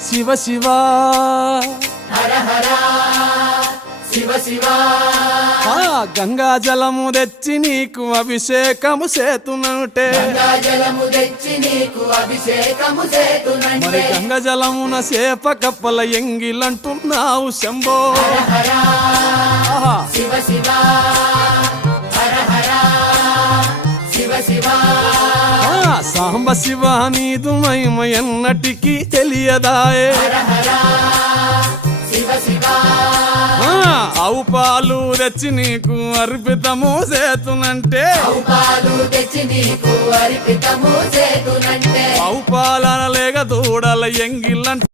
శివ శివ హర హర శివ శివ గంగా జలము తెచ్చి నీకు అభిషేకము చేతునంటే జలము తెచ్చి నీకు అభిషేకము మరి చేతునంటే గంగ జలమున సేప కప్పల ఎంగిలంటున్నావు శంభో హర ఆహా. శివ శివ హర హర శివ శివ సాంబ శివ నీదు మహిమ ఎన్నటికీ తెలియదాయే హర హర శివ శివ ఆవు పాలు తెచ్చి నీకు అర్పితము చేతునంటే పాలు తెచ్చి నీకు అర్పితము చేతునంటే ఆవు పాలన లేక దూడల ఎంగిలంటే